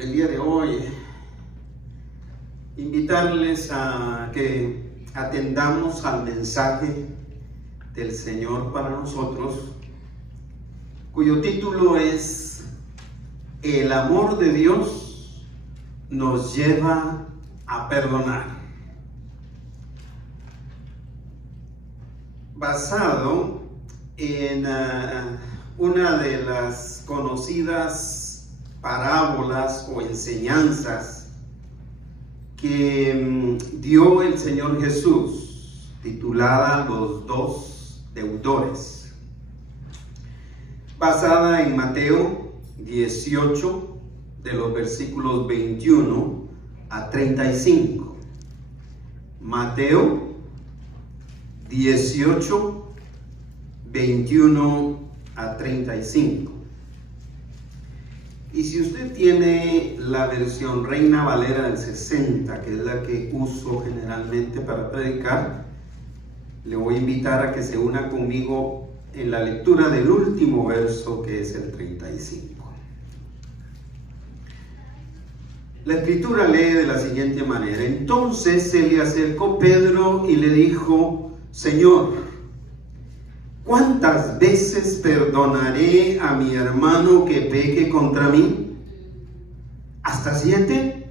el día de hoy invitarles a que atendamos al mensaje del Señor para nosotros, cuyo título es: El amor de Dios nos lleva a perdonar. Basado en una de las conocidas parábolas o enseñanzas que dio el Señor Jesús, titulada Los dos deudores, basada en Mateo 18, de los versículos 21 a 35. Mateo 18, 21 a 35. Y si usted tiene la versión Reina Valera del 60, que es la que uso generalmente para predicar, le voy a invitar a que se una conmigo en la lectura del último verso, que es el 35. La escritura lee de la siguiente manera: Entonces se le acercó Pedro y le dijo: Señor, ¿cuántas veces perdonaré a mi hermano que peque contra mí? ¿Hasta 7?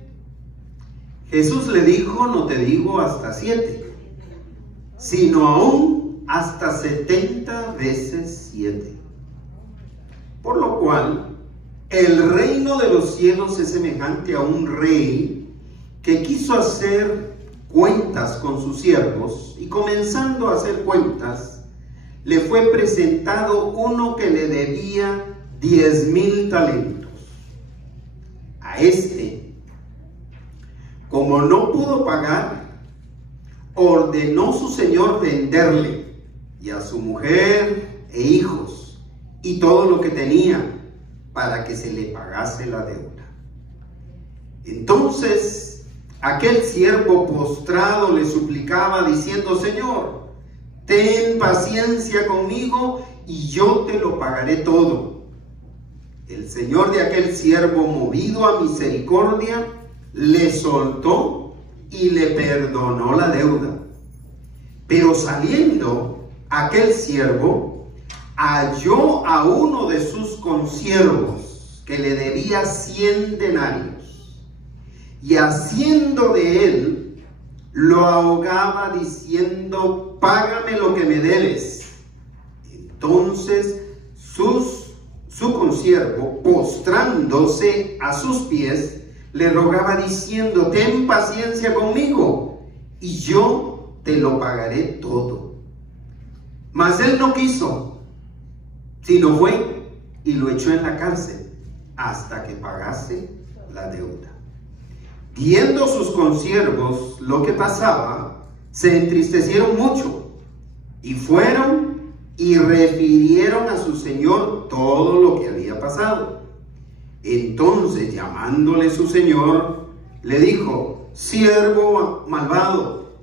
Jesús le dijo: No te digo hasta 7, sino aún hasta 70 veces 7. Por lo cual, el reino de los cielos es semejante a un rey que quiso hacer cuentas con sus siervos, y comenzando a hacer cuentas, le fue presentado uno que le debía 10,000 talentos. A este, como no pudo pagar, ordenó su señor venderle, y a su mujer e hijos, y todo lo que tenía, para que se le pagase la deuda. Entonces aquel siervo postrado le suplicaba diciendo: Señor, ten paciencia conmigo y yo te lo pagaré todo. El señor de aquel siervo, movido a misericordia, le soltó y le perdonó la deuda. Pero saliendo aquel siervo, halló a uno de sus consiervos que le debía 100 denarios, y haciendo de él, lo ahogaba diciendo: Págame lo que me debes. Entonces su consiervo, postrándose a sus pies, le rogaba diciendo: Ten paciencia conmigo y yo te lo pagaré todo. Mas él no quiso, sino fue y lo echó en la cárcel hasta que pagase la deuda. Viendo sus consiervos lo que pasaba, se entristecieron mucho, y fueron y refirieron a su señor todo lo que había pasado. Entonces, llamándole su señor, le dijo: Siervo malvado,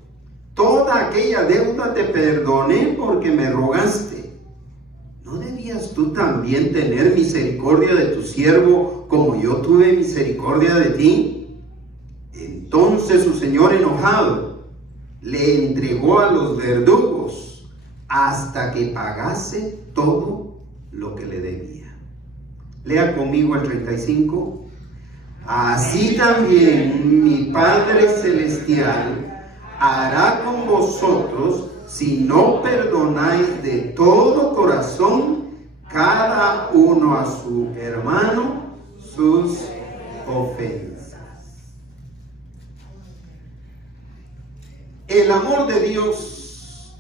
toda aquella deuda te perdoné porque me rogaste. ¿No debías tú también tener misericordia de tu siervo como yo tuve misericordia de ti? Entonces su señor, enojado, le entregó a los verdugos hasta que pagase todo lo que le debía. Lea conmigo el 35. Así también mi Padre Celestial hará con vosotros si no perdonáis de todo corazón cada uno a su hermano sus ofensas. El amor de Dios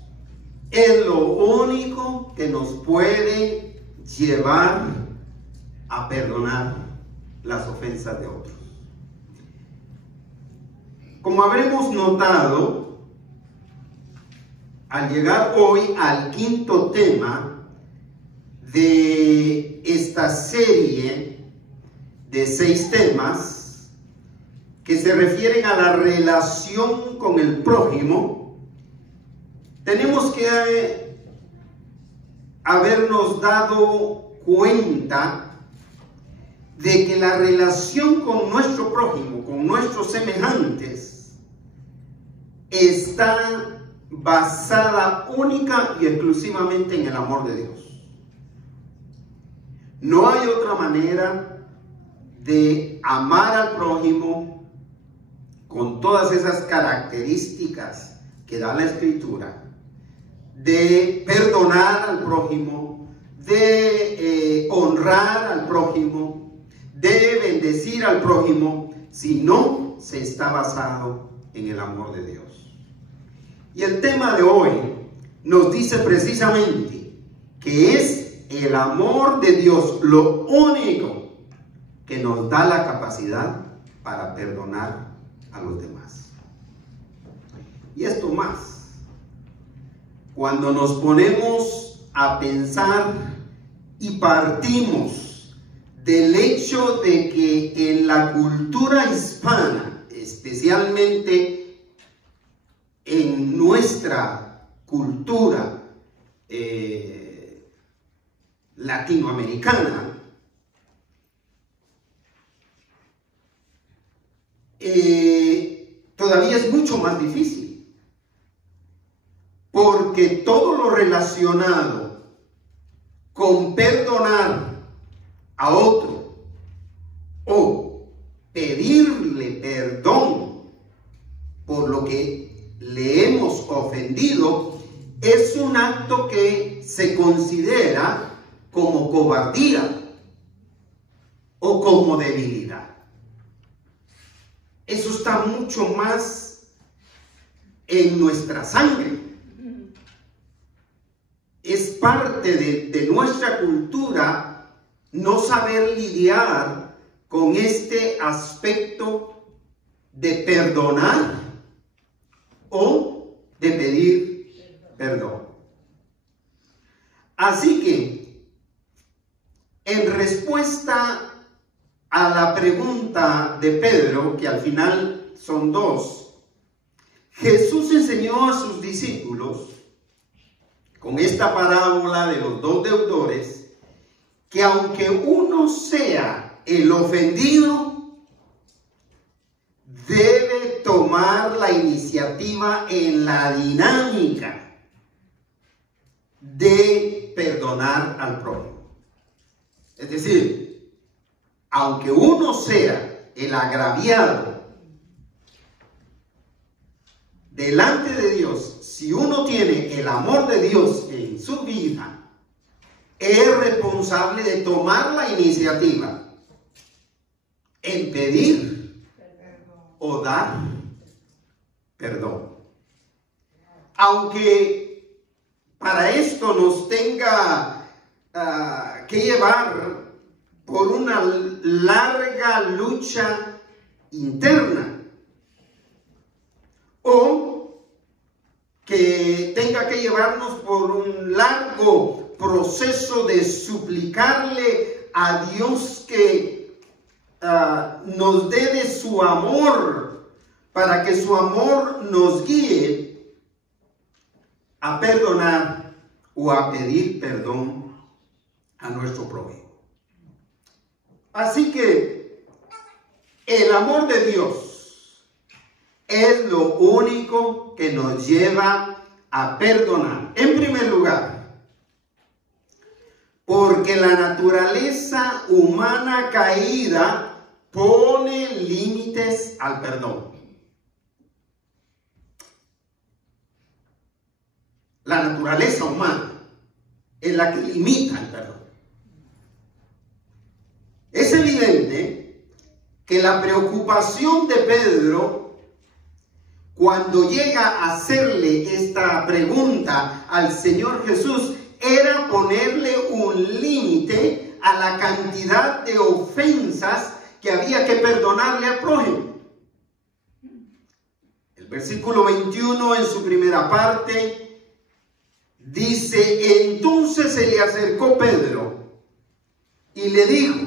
es lo único que nos puede llevar a perdonar las ofensas de otros. Como habremos notado, al llegar hoy al quinto tema de esta serie de 6 temas que se refieren a la relación con el prójimo, tenemos que habernos dado cuenta de que la relación con nuestro prójimo, con nuestros semejantes, está basada única y exclusivamente en el amor de Dios. No hay otra manera de amar al prójimo con todas esas características que da la Escritura, de perdonar al prójimo, de honrar al prójimo, de bendecir al prójimo, si no se está basado en el amor de Dios. Y el tema de hoy nos dice precisamente que es el amor de Dios lo único que nos da la capacidad para perdonar a los demás. Y esto más, cuando nos ponemos a pensar y partimos del hecho de que en la cultura hispana, especialmente en nuestra cultura latinoamericana, todavía es mucho más difícil, porque todo lo relacionado con perdonar a otro o pedirle perdón por lo que le hemos ofendido es un acto que se considera como cobardía o como debilidad. Eso está mucho más en nuestra sangre. Es parte de nuestra cultura no saber lidiar con este aspecto de perdonar o de pedir perdón. Así que, en respuesta a la pregunta de Pedro, que al final son dos, Jesús enseñó a sus discípulos, con esta parábola de los dos deudores, que aunque uno sea el ofendido, debe tomar la iniciativa en la dinámica de perdonar al prójimo. Es decir, aunque uno sea el agraviado delante de Dios, si uno tiene el amor de Dios en su vida, es responsable de tomar la iniciativa en pedir o dar perdón. Aunque para esto nos tenga que llevar por una larga lucha interna, o que tenga que llevarnos por un largo proceso de suplicarle a Dios que nos dé de su amor, para que su amor nos guíe a perdonar o a pedir perdón a nuestro prójimo. Así que el amor de Dios es lo único que nos lleva a perdonar. En primer lugar, porque la naturaleza humana caída pone límites al perdón. La naturaleza humana es la que limita el perdón. Es evidente que la preocupación de Pedro, cuando llega a hacerle esta pregunta al Señor Jesús, era ponerle un límite a la cantidad de ofensas que había que perdonarle al prójimo. El versículo 21 en su primera parte dice: entonces se le acercó Pedro y le dijo,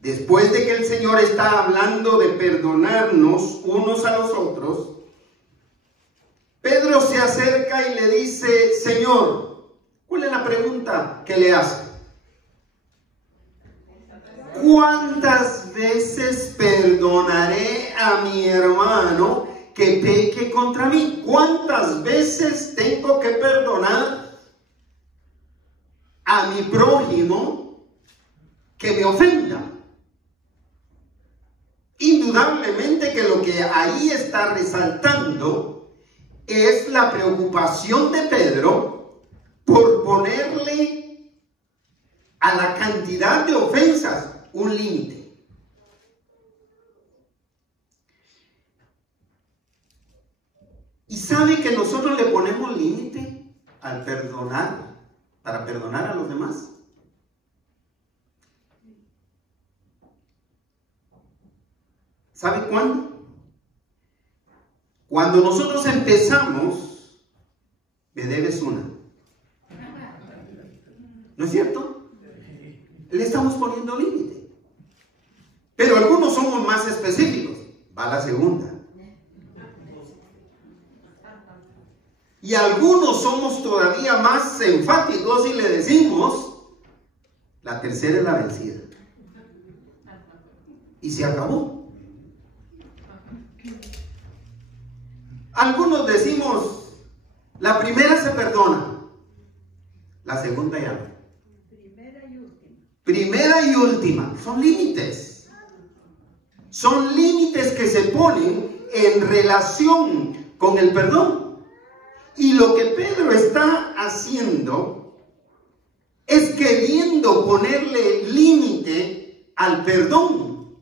después de que el Señor está hablando de perdonarnos unos a los otros, Pedro se acerca y le dice: Señor, ¿cuál es la pregunta que le hace? ¿cuántas veces perdonaré a mi hermano que peque contra mí? ¿Cuántas veces tengo que perdonar a mi prójimo que me ofenda? Indudablemente que lo que ahí está resaltando es la preocupación de Pedro por ponerle a la cantidad de ofensas un límite. ¿Y sabe que nosotros le ponemos límite al perdonar, para perdonar a los demás? ¿Sabe cuándo? Cuando nosotros empezamos, me debes una. ¿No es cierto? Le estamos poniendo límite. Pero algunos somos más específicos. Va la segunda. Y algunos somos todavía más enfáticos y le decimos, la tercera es la vencida. Y se acabó. Algunos decimos, la primera se perdona, la segunda ya no. Primera y última. Son límites. Son límites que se ponen en relación con el perdón. Y lo que Pedro está haciendo es queriendo ponerle límite al perdón.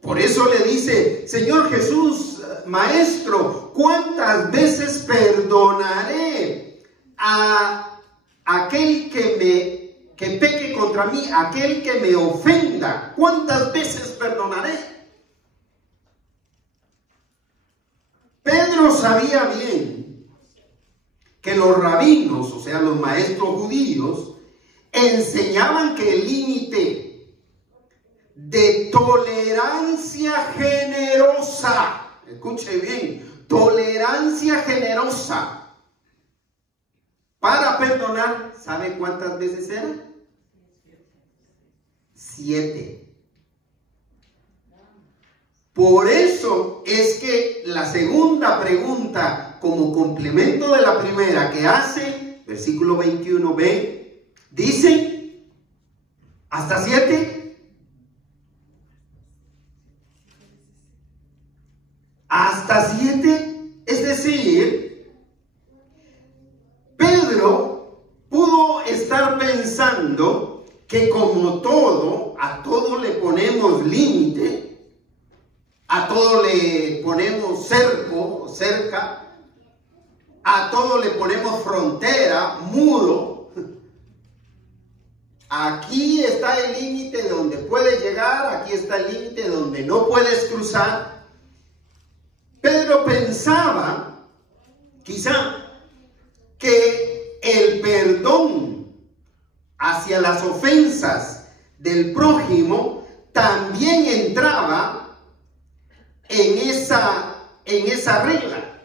Por eso le dice, Señor Jesús, Maestro, ¿cuántas veces perdonaré a aquel que peque contra mí, aquel que me ofenda? ¿Cuántas veces perdonaré? Pedro sabía bien que los rabinos, o sea, los maestros judíos, enseñaban que el límite de tolerancia generosa, escuche bien, tolerancia generosa para perdonar, ¿sabe cuántas veces era? 7. Por eso es que la segunda pregunta, como complemento de la primera que hace, versículo 21b, dice, ¿hasta 7? Hasta 7, es decir, Pedro pudo estar pensando que como todo, a todo le ponemos límite, a todo le ponemos cerco, cerca, a todo le ponemos frontera, muro. Aquí está el límite donde puedes llegar, aquí está el límite donde no puedes cruzar. Pedro pensaba, quizá, que el perdón hacia las ofensas del prójimo también entraba en esa regla.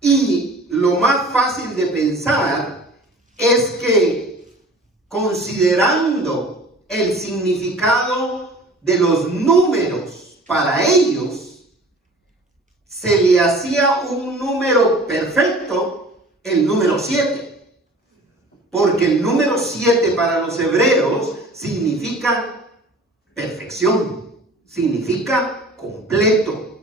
Y lo más fácil de pensar es que, considerando el significado de los números, para ellos se le hacía un número perfecto, el número 7, porque el número 7 para los hebreos significa perfección, significa completo.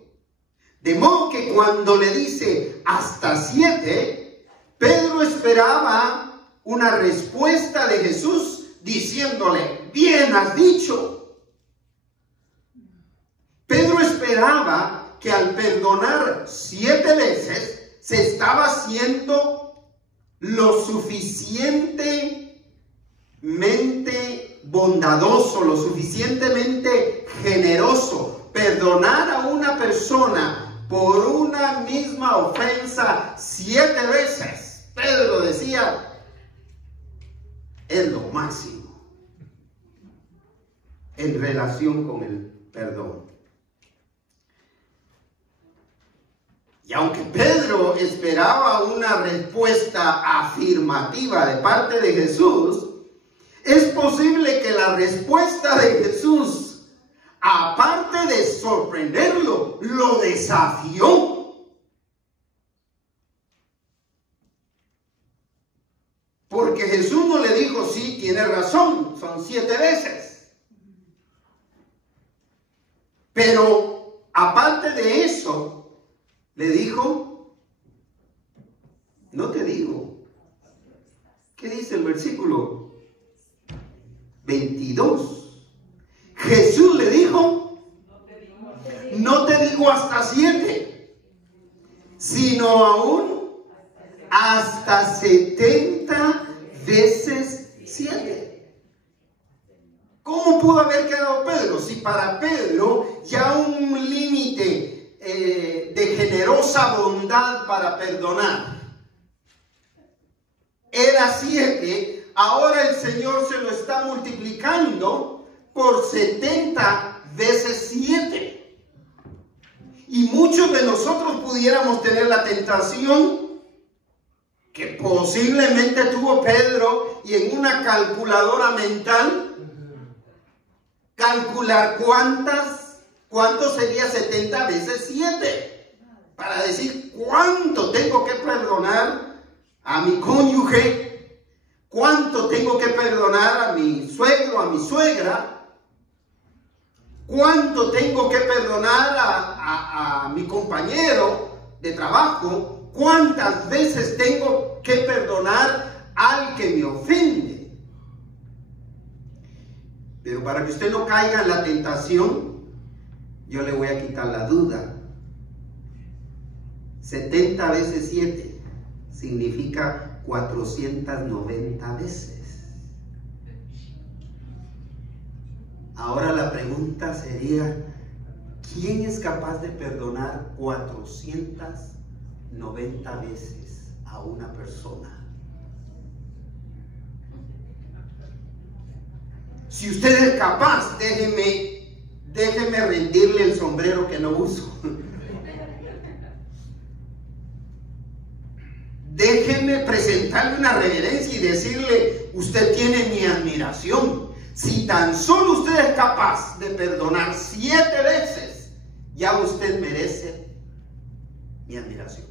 De modo que cuando le dice hasta 7, Pedro esperaba una respuesta de Jesús diciéndole, bien has dicho. Pedro esperaba que al perdonar 7 veces se estaba haciendo lo suficientemente bondadoso, lo suficientemente generoso. Perdonar a una persona por una misma ofensa 7 veces, Pedro decía, es lo máximo en relación con el perdón. Y aunque Pedro esperaba una respuesta afirmativa de parte de Jesús, Es posible que la respuesta de Jesús, aparte de sorprenderlo, lo desafió. Porque Jesús no le dijo, sí, tiene razón, son 7 veces. Pero aparte de eso, le dijo, no te digo. ¿Qué dice el versículo 22? Jesús le dijo, no te digo hasta 7, sino aún hasta 70 veces 7. ¿Cómo pudo haber quedado Pedro? Si para Pedro ya un límite de generosa bondad para perdonar era 7, ahora el Señor se lo está multiplicando por 70 veces 7. Y muchos de nosotros pudiéramos tener la tentación que posiblemente tuvo Pedro, y en una calculadora mental calcular cuánto sería 70 veces 7, para decir cuánto tengo que perdonar a mi cónyuge, cuánto tengo que perdonar a mi suegro, a mi suegra, cuánto tengo que perdonar a mi compañero de trabajo, cuántas veces tengo que perdonar al que me ofende. Pero para que usted no caiga en la tentación, yo le voy a quitar la duda. 70 veces 7 significa 490 veces. Ahora la pregunta sería, ¿quién es capaz de perdonar 490 veces a una persona? Si usted es capaz, déjeme rendirle el sombrero que no uso. Déjeme presentarle una reverencia y decirle, usted tiene mi admiración. Si tan solo usted es capaz de perdonar 7 veces, ya usted merece mi admiración.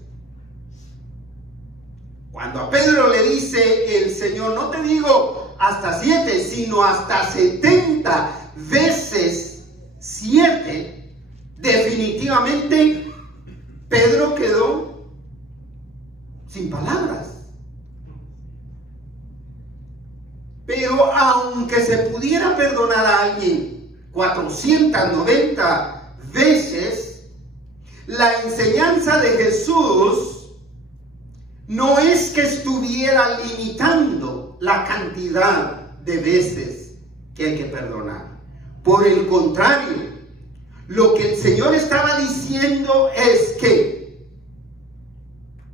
Cuando a Pedro le dice el Señor, no te digo hasta 7, sino hasta 70 veces 7, definitivamente Pedro quedó sin palabras. Pero aunque se pudiera perdonar a alguien 490 veces, la enseñanza de Jesús no es que estuviera limitando la cantidad de veces que hay que perdonar. Por el contrario, lo que el Señor estaba diciendo es que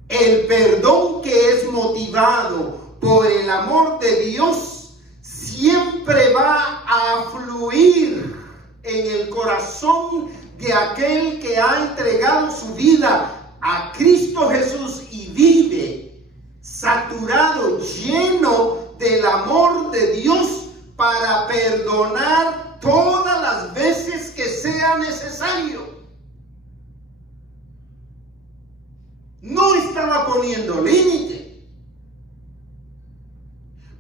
el perdón que es motivado por el amor de Dios siempre va a fluir en el corazón de aquel que ha entregado su vida a Cristo Jesús y vive saturado, lleno del amor de Dios para perdonar todas las veces que sea necesario. No estaba poniendo límite,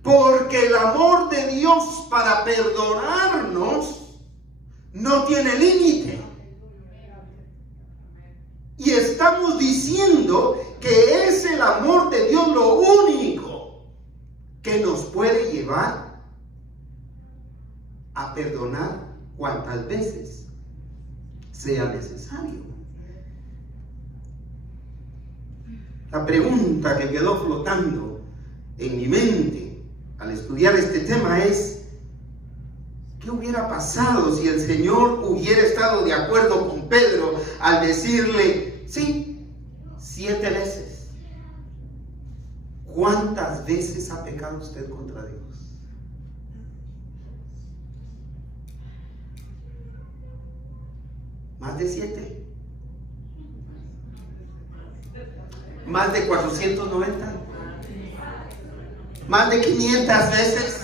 porque el amor de Dios para perdonarnos no tiene límite. Y estamos diciendo que es el amor de Dios lo único que nos puede llevar a perdonar cuantas veces sea necesario. La pregunta que quedó flotando en mi mente al estudiar este tema es, ¿qué hubiera pasado si el Señor hubiera estado de acuerdo con Pedro al decirle, sí, 7 veces? ¿Cuántas veces ha pecado usted contra Dios? ¿Más de 7? ¿Más de 490? ¿Más de 500 veces?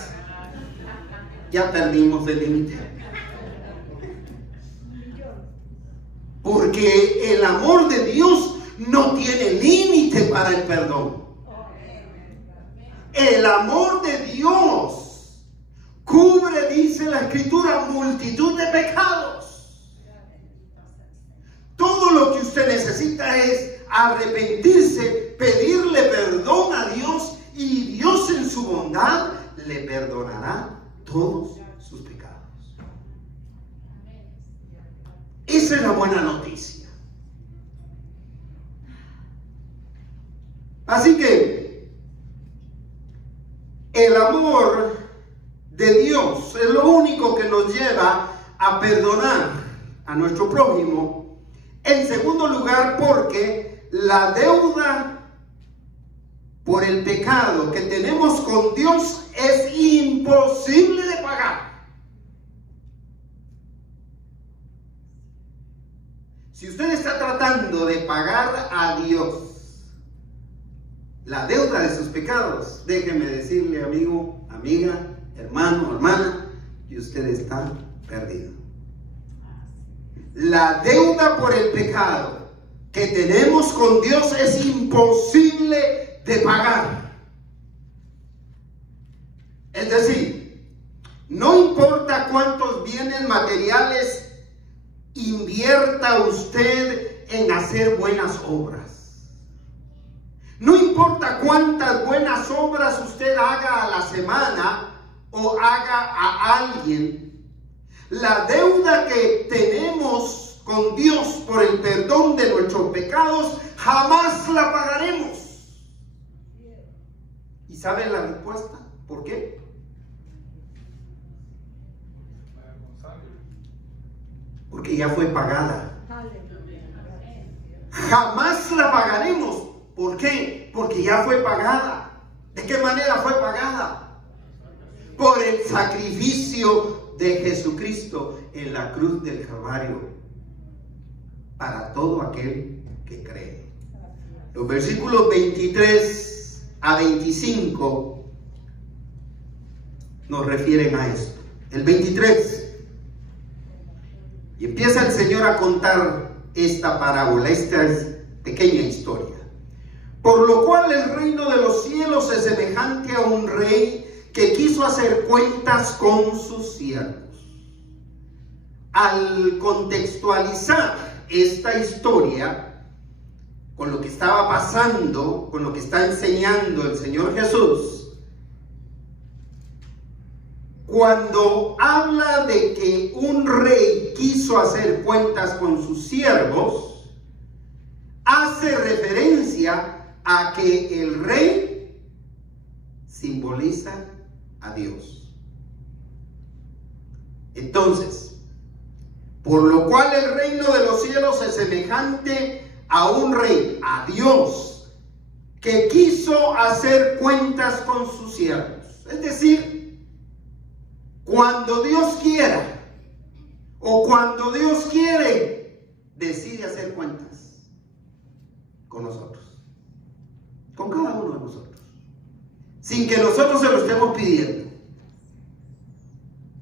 ya perdimos el límite. Porque el amor de Dios no tiene límite para el perdón. El amor de Dios cubre, dice la Escritura, multitud de pecados. Todo lo que usted necesita es arrepentirse, pedirle perdón a Dios, y Dios en su bondad le perdonará todos sus pecados. Esa es la buena noticia. Así que el amor de Dios es lo único que nos lleva a perdonar a nuestro prójimo. En segundo lugar, porque la deuda por el pecado que tenemos con Dios es imposible de pagar. Si usted está tratando de pagar a Dios la deuda de sus pecados, déjeme decirle, amigo, amiga, hermano, hermana, que usted está perdido. La deuda por el pecado que tenemos con Dios es imposible de pagar. Es decir, no importa cuántos bienes materiales invierta usted en hacer buenas obras. No importa cuántas buenas obras usted haga a la semana o haga a alguien. La deuda que tenemos con Dios por el perdón de nuestros pecados jamás la pagaremos. ¿Y sabe la respuesta? ¿Por qué? Porque ya fue pagada. Jamás la pagaremos. ¿Por qué? Porque ya fue pagada. ¿De qué manera fue pagada? Por el sacrificio de Jesucristo en la cruz del Calvario, para todo aquel que cree. Los versículos 23 a 25 nos refieren a esto. El 23. Y empieza el Señor a contar esta parábola, esta pequeña historia. Por lo cual el reino de los cielos es semejante a un rey que quiso hacer cuentas con sus siervos. Al contextualizar esta historia con lo que estaba pasando, con lo que está enseñando el Señor Jesús, cuando habla de que un rey quiso hacer cuentas con sus siervos, hace referencia a que el rey simboliza a Dios. Entonces, por lo cual el reino de los cielos es semejante a un rey, a Dios, que quiso hacer cuentas con sus siervos. Es decir, cuando Dios quiera o cuando Dios quiere, decide hacer cuentas con nosotros, con cada uno de nosotros, sin que nosotros se lo estemos pidiendo,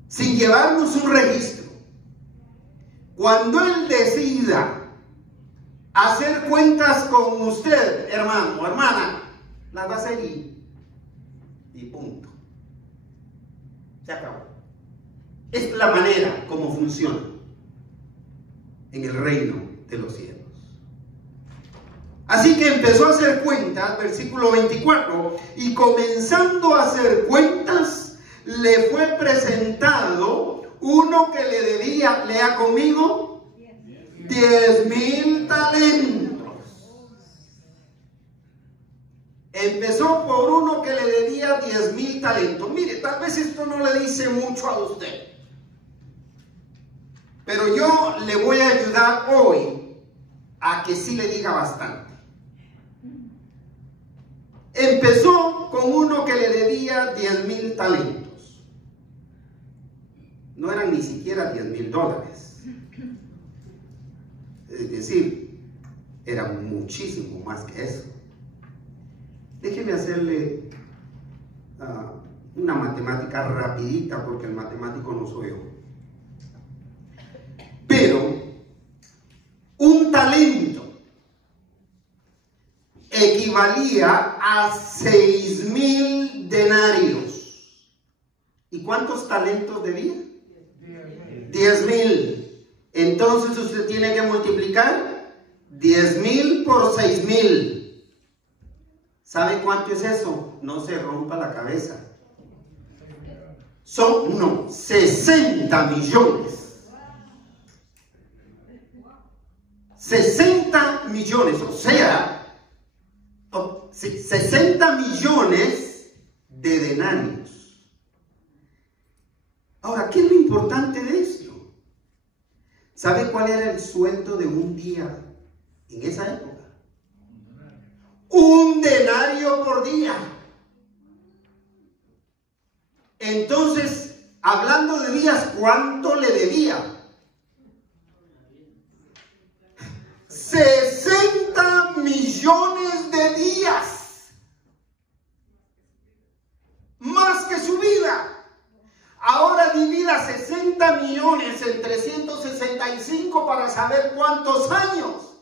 sin llevarnos un registro. Cuando Él decida hacer cuentas con usted, hermano o hermana, las va a hacer y punto. Se acabó. Es la manera como funciona en el reino de los cielos. Así que empezó a hacer cuentas, versículo 24, y comenzando a hacer cuentas, le fue presentado uno que le debía, lea conmigo, 10,000 talentos. Empezó por uno que le debía 10,000 talentos. Mire, tal vez esto no le dice mucho a usted, pero yo le voy a ayudar hoy a que sí le diga bastante. Empezó con uno que le debía 10,000 talentos. No eran ni siquiera $10,000. Es decir, era muchísimo más que eso. Déjeme hacerle Una matemática rapidita, porque el matemático no soy yo. Pero un talento equivalía a 6,000 denarios. ¿Y cuántos talentos debía? 10,000. Entonces usted tiene que multiplicar 10,000 por 6,000. ¿Sabe cuánto es eso? No se rompa la cabeza. Son 60 millones. 60 millones, o sea, 60 millones de denarios. Ahora, ¿qué es lo importante de esto? ¿Sabe cuál era el sueldo de un día en esa época? Un denario por día. Entonces, hablando de días, ¿cuánto le debía? 60 millones de días. Más que su vida. Ahora divida 60 millones en 365 para saber cuántos años.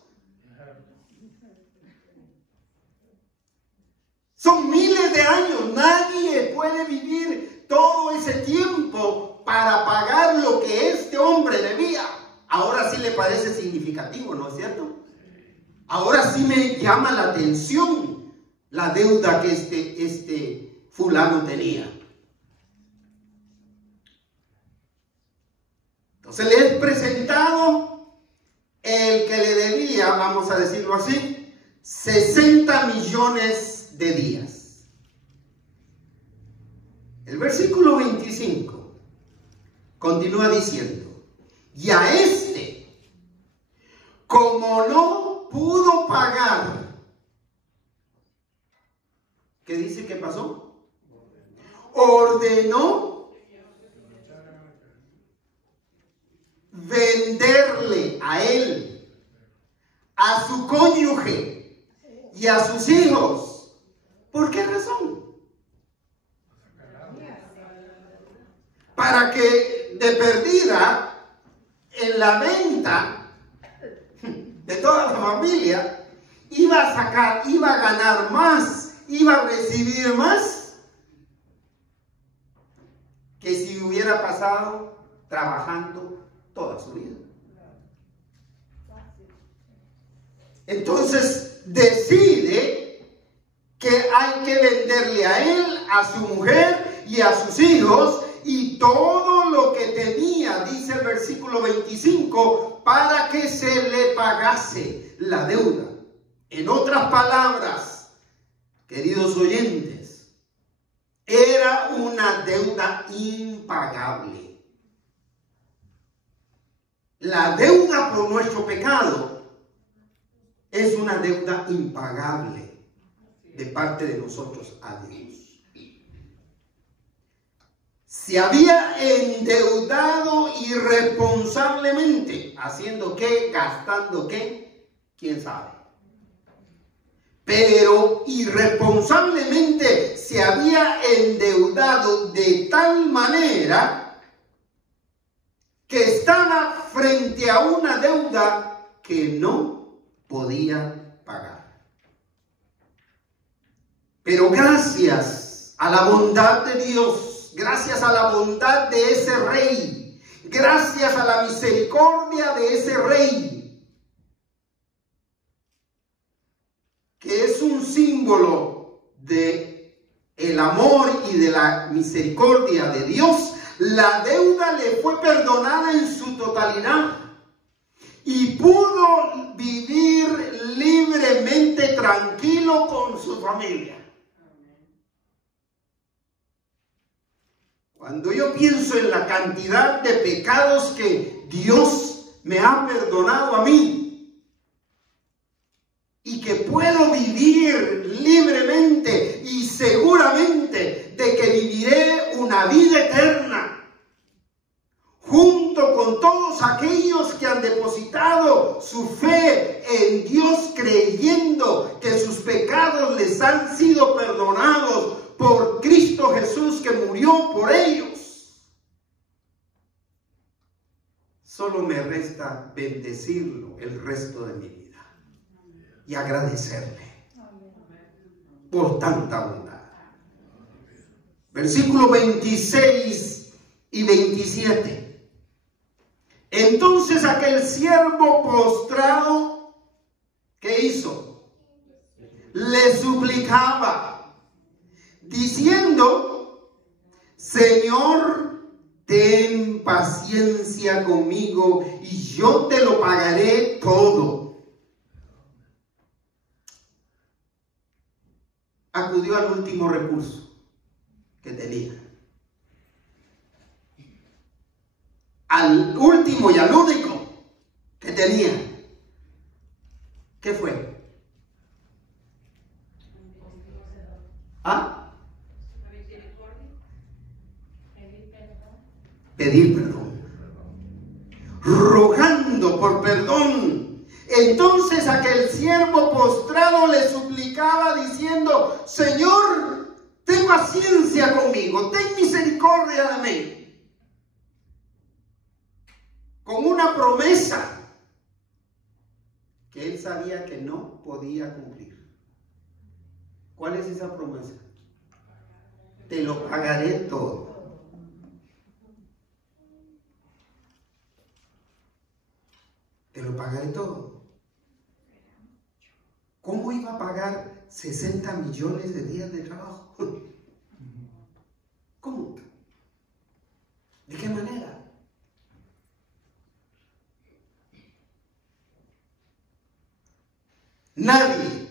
Son miles de años. Nadie puede vivir todo ese tiempo para pagar lo que este hombre debía. Ahora sí le parece significativo, ¿no es cierto? Ahora sí me llama la atención la deuda que este fulano tenía. Entonces le he presentado el que le debía, vamos a decirlo así, 60 millones de días. El versículo 25 continúa diciendo: y a este, como no pudo pagar, ¿qué dice que pasó? Ordenó venderle a él, a su cónyuge y a sus hijos. ¿Por qué razón? Para que de perdida, en la venta de toda la familia, iba a ganar más, iba a recibir más que si hubiera pasado trabajando toda su vida. Entonces decide que hay que venderle a él, a su mujer y a sus hijos y todo lo que tenía, dice el versículo 25, para que se le pagase la deuda. En otras palabras, queridos oyentes, era una deuda impagable. La deuda por nuestro pecado es una deuda impagable de parte de nosotros a Dios. Se había endeudado irresponsablemente, haciendo qué, gastando qué, quién sabe. Pero irresponsablemente se había endeudado de tal manera que estaba frente a una deuda que no podía pagar. Pero gracias a la bondad de Dios, gracias a la bondad de ese rey, gracias a la misericordia de ese rey, que es un símbolo de el amor y de la misericordia de Dios, la deuda le fue perdonada en su totalidad y pudo vivir libremente tranquilo con su familia. Cuando yo pienso en la cantidad de pecados que Dios me ha perdonado a mí y que puedo vivir libremente y seguramente de que viviré una vida eterna junto con todos aquellos que han depositado su fe en Dios creyendo que sus pecados les han sido perdonados por Cristo Cristo Jesús que murió por ellos. Solo me resta bendecirlo el resto de mi vida y agradecerle por tanta bondad. Versículos 26 y 27. Entonces aquel siervo postrado, ¿qué hizo? Le suplicaba, diciendo: Señor, ten paciencia conmigo y yo te lo pagaré todo. Acudió al último recurso que tenía. Al último y al único que tenía. ¿Qué fue? ¿Ah? Pedir perdón. Rogando por perdón. Entonces aquel siervo postrado le suplicaba diciendo: Señor, ten paciencia conmigo, ten misericordia de mí. Con una promesa que él sabía que no podía cumplir. ¿Cuál es esa promesa? Te lo pagaré todo. Te lo pagaré todo. ¿Cómo iba a pagar 60 millones de días de trabajo? ¿Cómo? ¿De qué manera? Nadie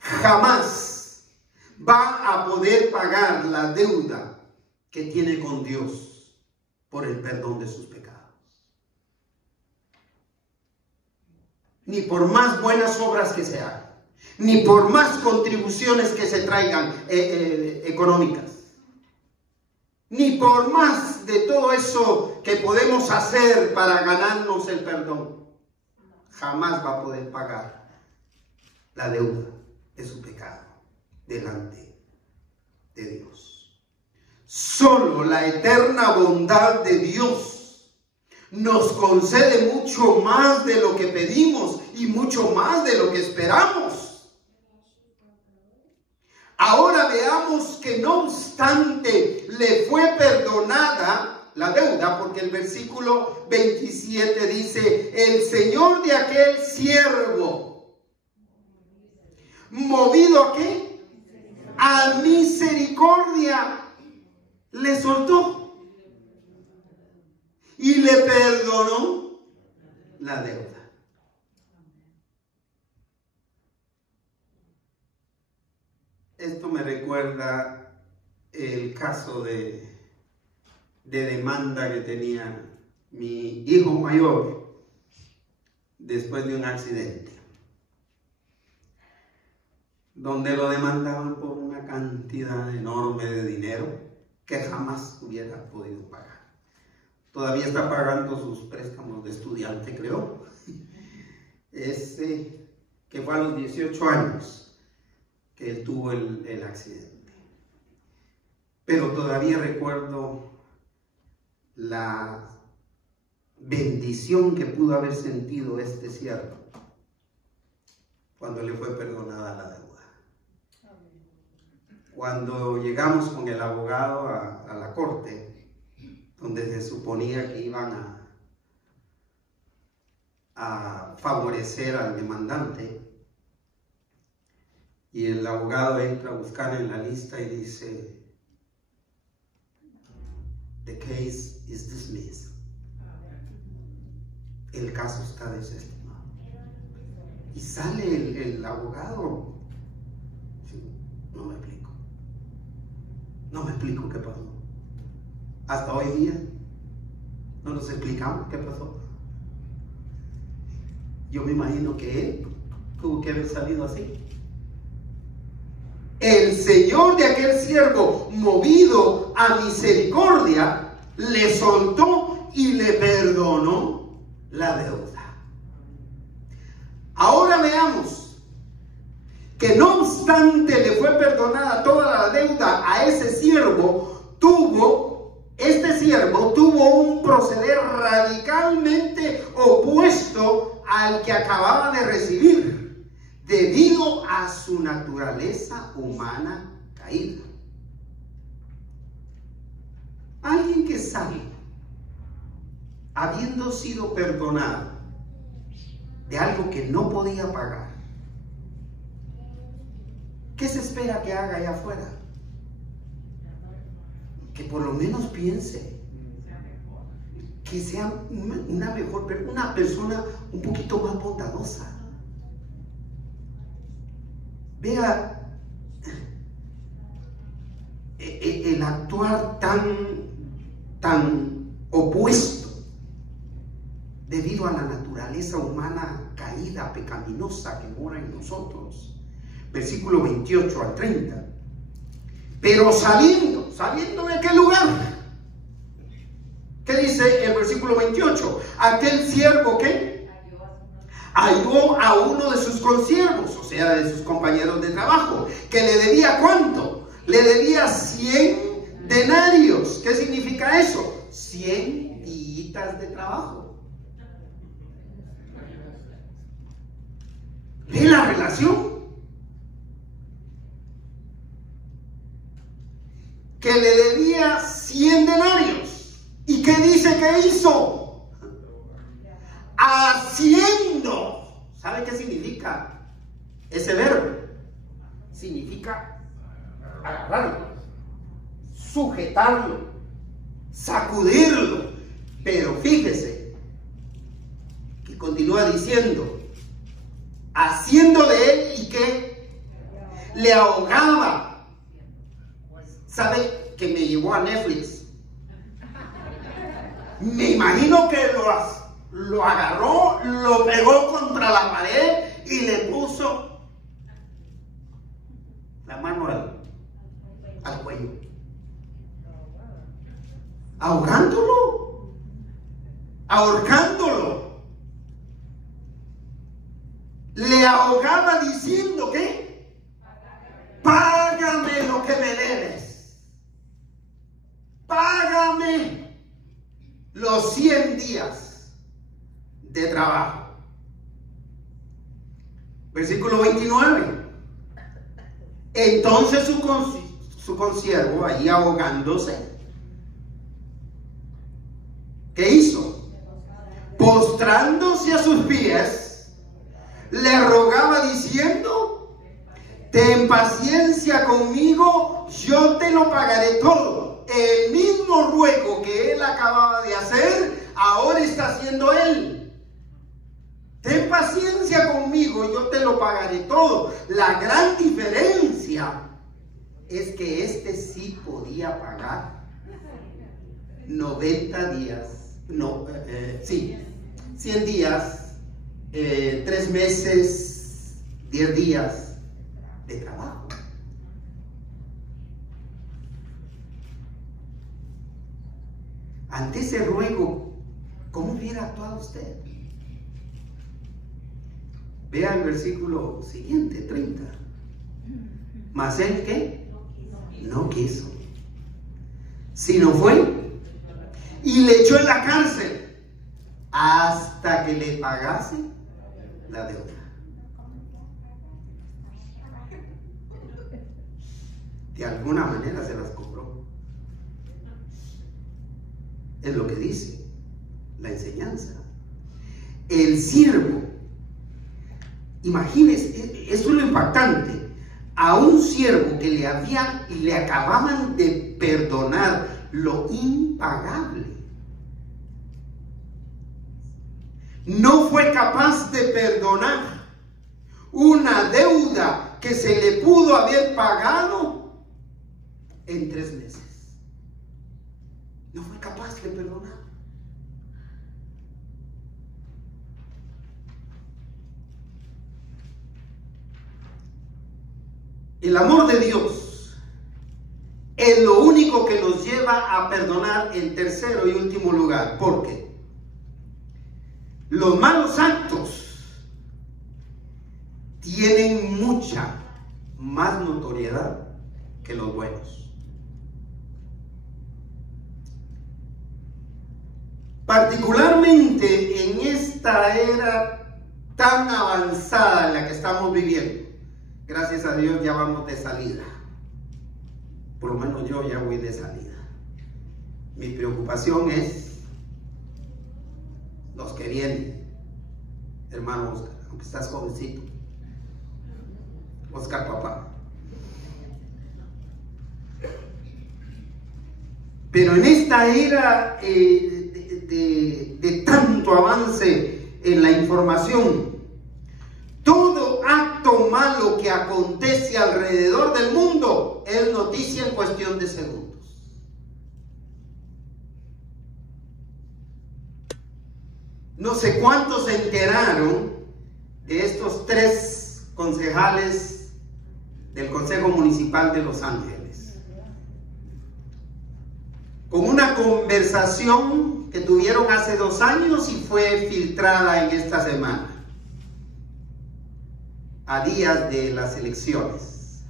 jamás va a poder pagar la deuda que tiene con Dios por el perdón de sus pecados. Ni por más buenas obras que se hagan, ni por más contribuciones que se traigan económicas, ni por más de todo eso que podemos hacer para ganarnos el perdón, jamás va a poder pagar la deuda de su pecado delante de Dios. Solo la eterna bondad de Dios nos concede mucho más de lo que pedimos y mucho más de lo que esperamos. Ahora veamos que no obstante le fue perdonada la deuda, porque el versículo 27 dice: el Señor de aquel siervo, movido ¿a qué? A misericordia, le soltó y le perdonó la deuda. Esto me recuerda el caso de demanda que tenía mi hijo mayor después de un accidente, donde lo demandaban por una cantidad enorme de dinero que jamás hubiera podido pagar. Todavía está pagando sus préstamos de estudiante, creo. Ese que fue a los 18 años que él tuvo el accidente. Pero todavía recuerdo la bendición que pudo haber sentido este siervo cuando le fue perdonada la deuda. Cuando llegamos con el abogado a la corte, donde se suponía que iban a favorecer al demandante, y el abogado entra a buscar en la lista y dice: the case is dismissed. El caso está desestimado. Y sale el abogado. No me explico. No me explico qué pasó. Hasta hoy día no nos explicamos qué pasó. Yo me imagino que él tuvo que haber salido así. El Señor de aquel siervo, movido a misericordia, le soltó y le perdonó la deuda. Ahora veamos que no obstante le fue perdonada toda la deuda a ese siervo, este siervo tuvo un proceder radicalmente opuesto al que acababa de recibir, debido a su naturaleza humana caída. Alguien que sabe, habiendo sido perdonado de algo que no podía pagar, ¿qué se espera que haga allá afuera? Que por lo menos piense, que sea una persona un poquito más bondadosa. Vea el actuar tan opuesto debido a la naturaleza humana caída, pecaminosa que mora en nosotros. Versículo 28 al 30. Pero saliendo ¿de qué lugar? ¿Qué dice el versículo 28? Aquel siervo que halló a uno de sus consiervos, o sea, de sus compañeros de trabajo, que le debía ¿cuánto? Le debía 100 denarios. ¿Qué significa eso? 100 días de trabajo. ¿Ve la relación? Que le debía 100 denarios. ¿Y qué dice que hizo? Haciendo. ¿Sabe qué significa ese verbo? Significa agarrarlo, sujetarlo, sacudirlo. Pero fíjese que continúa diciendo, haciendo de él y que le ahogaba. ¿Sabe que me llevó a Netflix? Me imagino que lo agarró, lo pegó contra la pared y le puso la mano al cuello, ahogándolo, ahorcándolo. Le ahogaba diciendo que págame lo que me debes, págame los 100 días de trabajo. Versículo 29. Entonces su consiervo, ahí ahogándose, ¿qué hizo? Postrándose a sus pies, le rogaba diciendo, ten paciencia conmigo, yo te lo pagaré todo. El mismo ruego que él acababa de hacer, ahora está haciendo él. Ten paciencia conmigo, yo te lo pagaré todo. La gran diferencia es que este sí podía pagar 90 días, 100 días, 3 meses, 10 días de trabajo. Ante ese ruego, ¿cómo hubiera actuado usted? Vea el versículo siguiente, 30. Mas él, ¿qué? No quiso. Sino fue y le echó en la cárcel hasta que le pagase la deuda. De alguna manera se las cobró. Es lo que dice la enseñanza. El siervo, imagínese, esto es lo impactante, a un siervo que le acababan de perdonar lo impagable, no fue capaz de perdonar una deuda que se le pudo haber pagado en 3 meses. No fue capaz de perdonar. El amor de Dios es lo único que nos lleva a perdonar en tercero y último lugar. ¿Por qué? Los malos actos tienen mucha más notoriedad que los buenos. Particularmente en esta era tan avanzada en la que estamos viviendo, gracias a Dios ya vamos de salida. Por lo menos yo ya voy de salida. Mi preocupación es los que vienen. Hermano Oscar, aunque estás jovencito. Oscar papá. Pero en esta era de tanto avance en la información, todo acto malo que acontece alrededor del mundo es noticia en cuestión de segundos. No sé cuántos se enteraron de estos 3 concejales del Consejo Municipal de Los Ángeles, con una conversación que tuvieron hace 2 años y fue filtrada en esta semana, a días de las elecciones,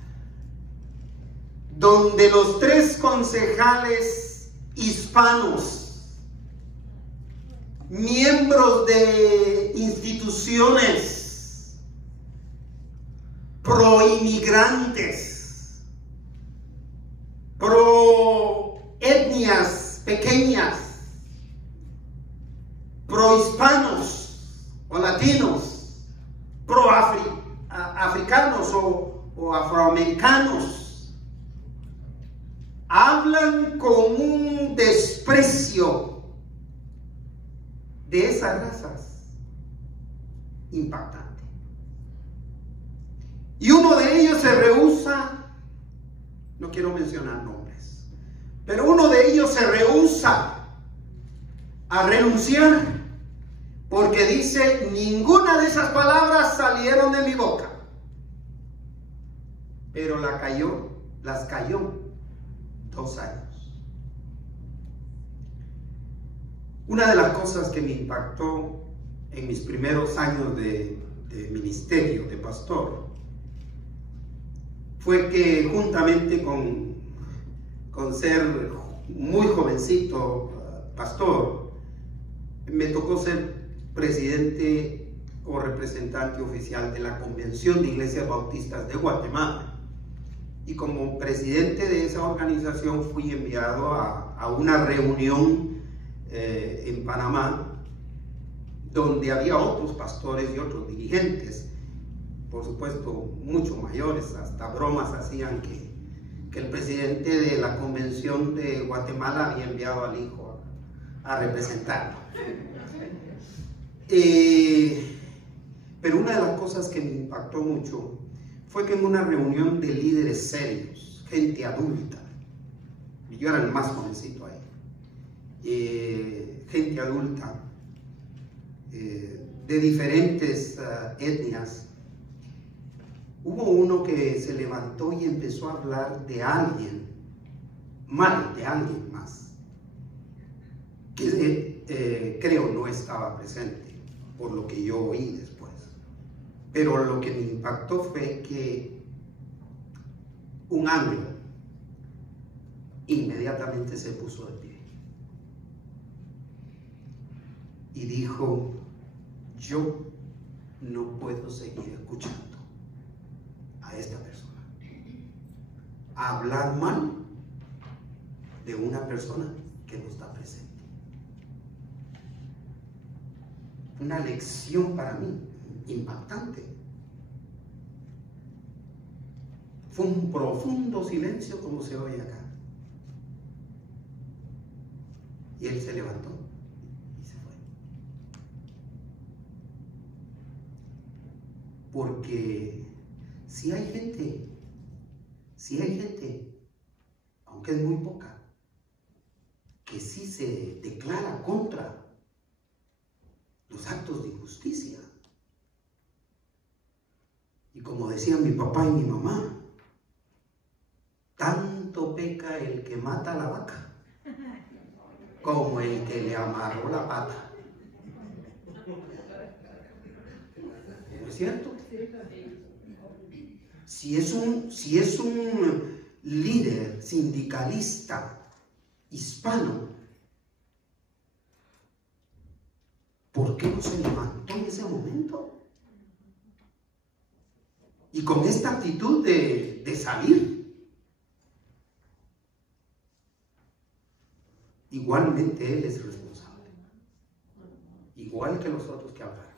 donde los 3 concejales hispanos, miembros de instituciones pro inmigrantes, pro etnias pequeñas, pro hispanos o latinos, pro africanos o afroamericanos, hablan con un desprecio de esas razas impactante. Y uno de ellos se rehúsa, no quiero mencionar nombres, pero uno de ellos se rehúsa a renunciar porque dice: ninguna de esas palabras salieron de mi boca, pero las cayó 2 años. Una de las cosas que me impactó en mis primeros años de ministerio, de pastor, fue que juntamente con ser muy jovencito pastor, me tocó ser presidente o representante oficial de la Convención de Iglesias Bautistas de Guatemala. Y como presidente de esa organización fui enviado a una reunión en Panamá, donde había otros pastores y otros dirigentes, por supuesto mucho mayores, hasta bromas hacían que el presidente de la Convención de Guatemala había enviado al hijo a representarlo. Pero una de las cosas que me impactó mucho fue que en una reunión de líderes serios, gente adulta, y yo era el más jovencito ahí, gente adulta de diferentes etnias, hubo uno que se levantó y empezó a hablar de alguien, mal de alguien más, que creo no estaba presente, por lo que yo oí después. Pero lo que me impactó fue que un anglo inmediatamente se puso de pie y dijo: yo no puedo seguir escuchando a esta persona hablar mal de una persona que no está presente. Una lección para mí impactante. Fue un profundo silencio como se oye acá. Y él se levantó y se fue. Porque si hay gente, aunque es muy poca, que sí se declara contra los actos de injusticia. Y como decían mi papá y mi mamá, tanto peca el que mata a la vaca como el que le amarró la pata. ¿No es cierto? si es un líder sindicalista hispano, ¿por qué no se levantó en ese momento? Y con esta actitud de salir. Igualmente él es responsable. Igual que los otros que hablaron.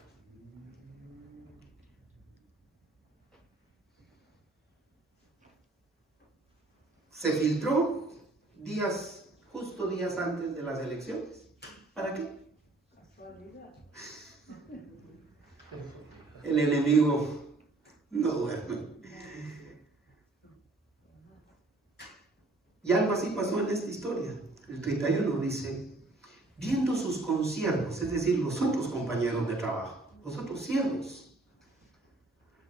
Se filtró justo días antes de las elecciones. ¿Para qué? El enemigo no duerme. Y algo así pasó en esta historia. El 31 dice, viendo sus consiervos, es decir, los otros compañeros de trabajo, los otros siervos,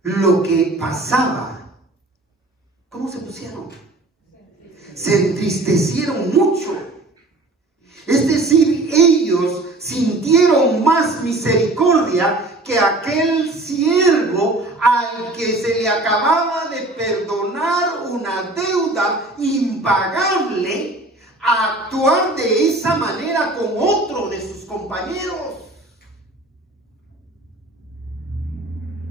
lo que pasaba, ¿cómo se pusieron? Se entristecieron mucho. Es decir, ellos sintieron más misericordia que aquel siervo al que se le acababa de perdonar una deuda impagable, a actuar de esa manera con otro de sus compañeros.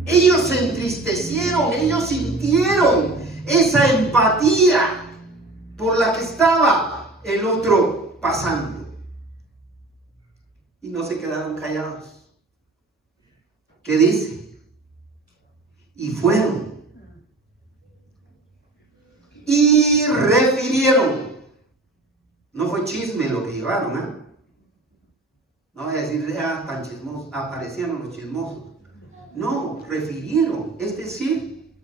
Ellos se entristecieron, ellos sintieron esa empatía por la que estaba el otro pasando. Y no se quedaron callados. ¿Qué dice? Y fueron. Y refirieron. No fue chisme lo que llevaron, ¿eh? No voy a decir, tan chismosos, aparecieron los chismosos. No, refirieron, es decir,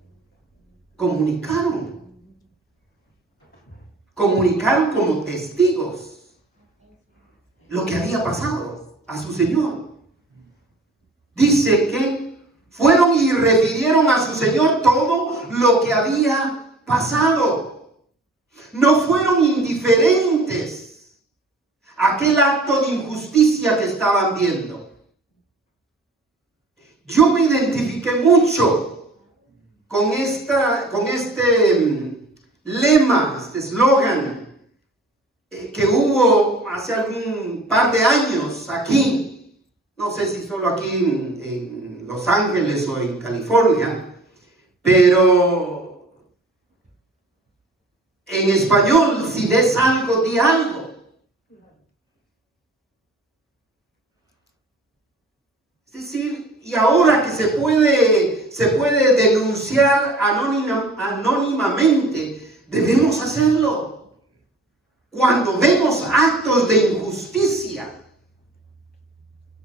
comunicaron como testigos lo que había pasado a su Señor. Dice que fueron y refirieron a su Señor todo lo que había pasado. No fueron indiferentes a aquel acto de injusticia que estaban viendo. Yo me identifiqué mucho con este lema, este eslogan que hubo hace algún par de años aquí, no sé si solo aquí en Los Ángeles o en California, pero en español, si ves algo, di algo. Es decir, y ahora que se puede denunciar anónimamente, debemos hacerlo. Cuando vemos actos de injusticia,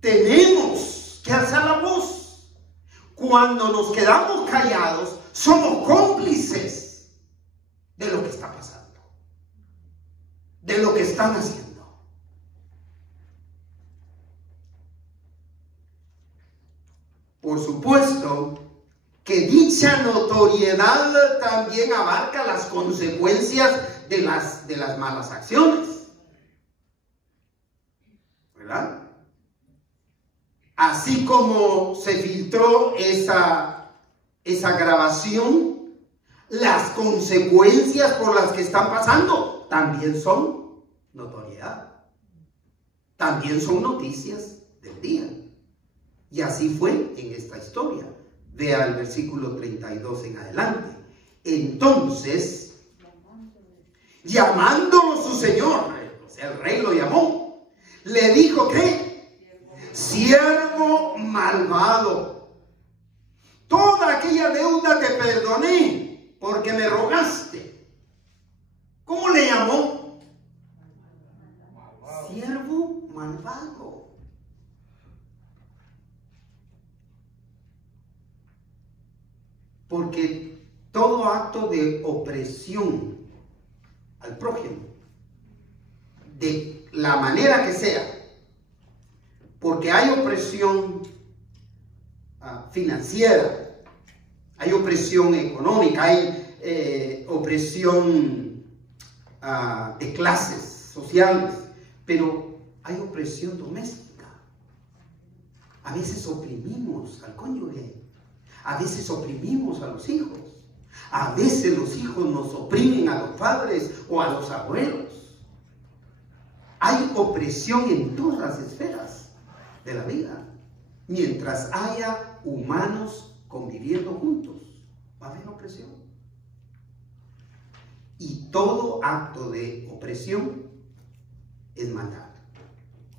tenemos que alzar la voz. Cuando nos quedamos callados, somos cómplices de lo que está pasando, de lo que están haciendo. Por supuesto que dicha notoriedad también abarca las consecuencias de las malas acciones, ¿verdad? Así como se filtró esa grabación, las consecuencias por las que están pasando también son notoriedad, también son noticias del día. Y así fue en esta historia. Vea el versículo 32 en adelante. Entonces, llamándolo su señor, o sea, el rey lo llamó, le dijo que siervo malvado, toda aquella deuda te perdoné porque me rogaste. ¿Cómo le llamó? Siervo malvado. Porque todo acto de opresión al prójimo, de la manera que sea, porque hay opresión financiera, hay opresión económica, hay opresión de clases sociales, pero hay opresión doméstica. A veces oprimimos al cónyuge. A veces oprimimos a los hijos. A veces los hijos nos oprimen a los padres o a los abuelos. Hay opresión en todas las esferas de la vida. Mientras haya humanos conviviendo juntos, va a haber opresión. Y todo acto de opresión es maldad.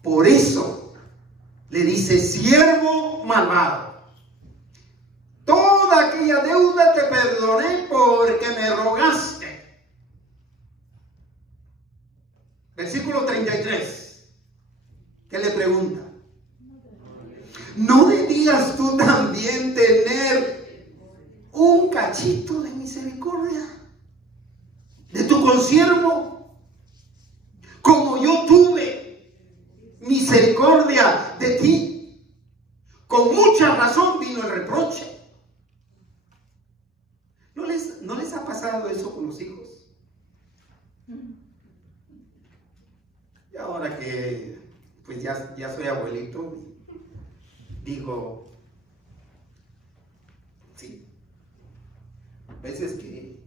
Por eso le dice: siervo malvado, toda aquella deuda te perdoné porque me rogaste. Versículo 33. ¿Qué le pregunta? ¿No debías tú también tener un cachito de misericordia de tu consiervo, como yo tuve misericordia de ti? Con mucha razón vino el reproche. ¿No les ha pasado eso con los hijos? Y ahora que pues ya soy abuelito, digo, sí, a veces que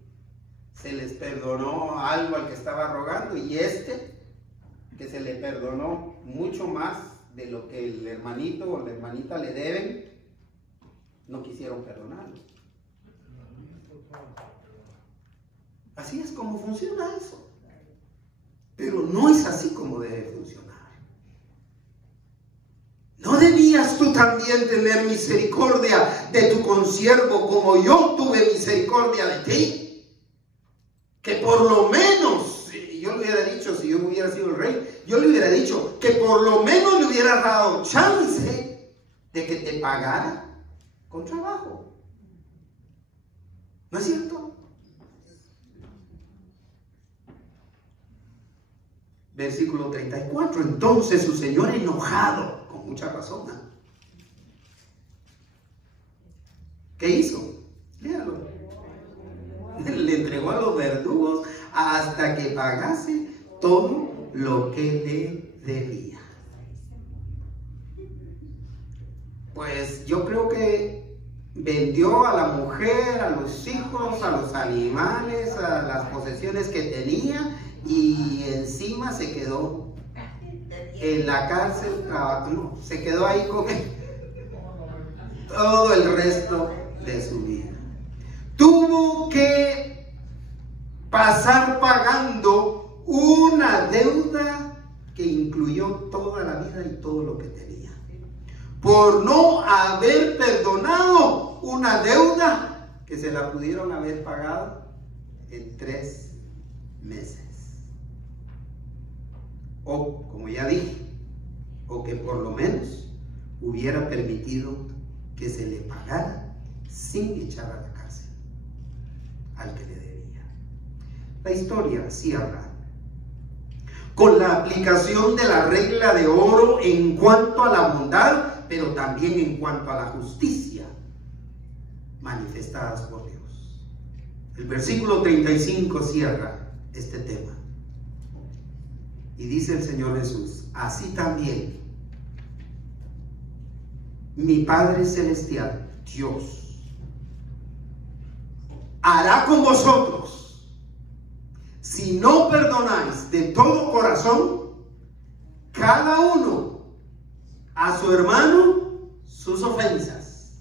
se les perdonó algo al que estaba rogando, y que se le perdonó mucho más de lo que el hermanito o la hermanita le deben, no quisieron perdonarlo. Así es como funciona eso. Pero no es así como debe funcionar. ¿No debías tú también tener misericordia de tu consiervo como yo tuve misericordia de ti? Que por lo menos, yo le hubiera dicho, si yo hubiera sido el rey, yo le hubiera dicho que por lo menos le hubiera dado chance de que te pagara con trabajo. ¿No es cierto? Versículo 34. Entonces su señor, enojado, con mucha razón, ¿qué hizo? Léalo. Le entregó a los verdugos hasta que pagase todo lo que le debía. Pues yo creo que vendió a la mujer, a los hijos, a los animales, a las posesiones que tenía, y encima se quedó en la cárcel, se quedó ahí con todo el resto de su vida. Tuvo que pasar pagando una deuda que incluyó toda la vida y todo lo que tenía, por no haber perdonado una deuda que se la pudieron haber pagado en 3 meses. O, como ya dije, o que por lo menos hubiera permitido que se le pagara sin echar a la cárcel al que le debía. La historia cierra con la aplicación de la regla de oro en cuanto a la bondad, pero también en cuanto a la justicia manifestadas por Dios. El versículo 35 cierra este tema. Y dice el Señor Jesús: así también mi Padre Celestial, Dios, hará con vosotros si no perdonáis de todo corazón cada uno a su hermano sus ofensas.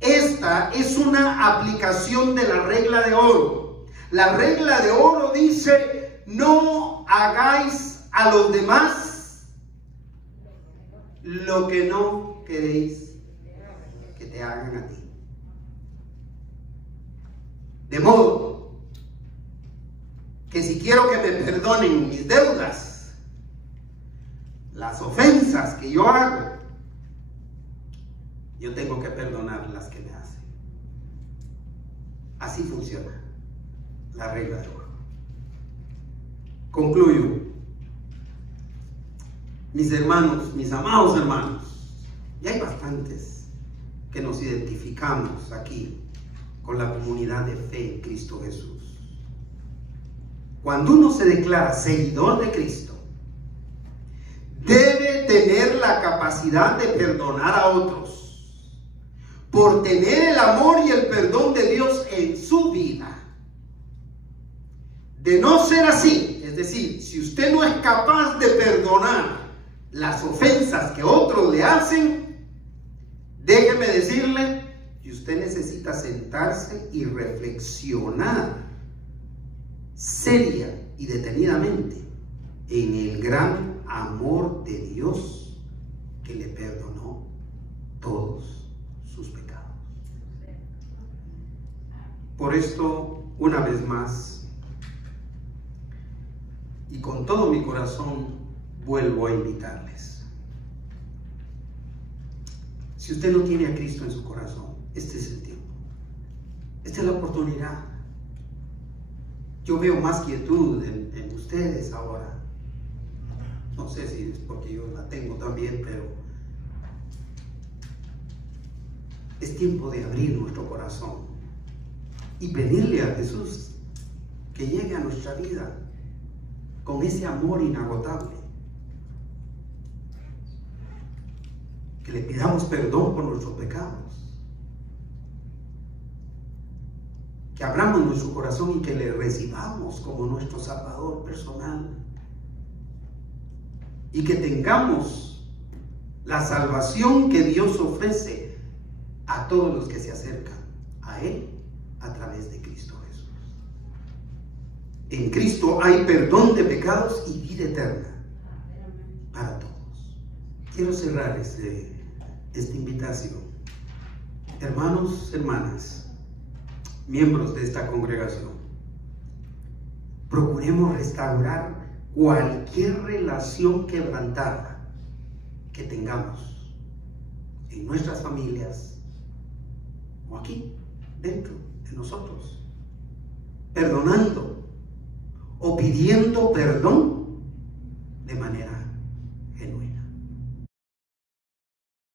Esta es una aplicación de la regla de oro. La regla de oro dice: no hagáis a los demás lo que no queréis que te hagan a ti. De modo que si quiero que me perdonen mis deudas, las ofensas que yo hago, yo tengo que perdonar las que me hacen. Así funciona la regla de oro. Concluyo. Mis hermanos, mis amados hermanos, y hay bastantes que nos identificamos aquí con la comunidad de fe en Cristo Jesús. Cuando uno se declara seguidor de Cristo, debe tener la capacidad de perdonar a otros, por tener el amor y el perdón de Dios en su vida. De no ser así, es decir, si usted no es capaz de perdonar las ofensas que otros le hacen, déjeme decirle que usted necesita sentarse y reflexionar seria y detenidamente en el gran amor de Dios que le perdonó todos sus pecados. Por esto, una vez más, y con todo mi corazón, vuelvo a invitarles. Si usted no tiene a Cristo en su corazón, este es el tiempo. Esta es la oportunidad. Yo veo más quietud en ustedes ahora. No sé si es porque yo la tengo también, pero es tiempo de abrir nuestro corazón y pedirle a Jesús que llegue a nuestra vida con ese amor inagotable. Que le pidamos perdón por nuestros pecados. Que abramos nuestro corazón y que le recibamos como nuestro Salvador personal. Y que tengamos la salvación que Dios ofrece a todos los que se acercan a Él a través de Cristo Jesús. En Cristo hay perdón de pecados y vida eterna para todos. Quiero cerrar esta invitación. Hermanos, hermanas, miembros de esta congregación, procuremos restaurar cualquier relación quebrantada que tengamos en nuestras familias o aquí dentro de nosotros, perdonando o pidiendo perdón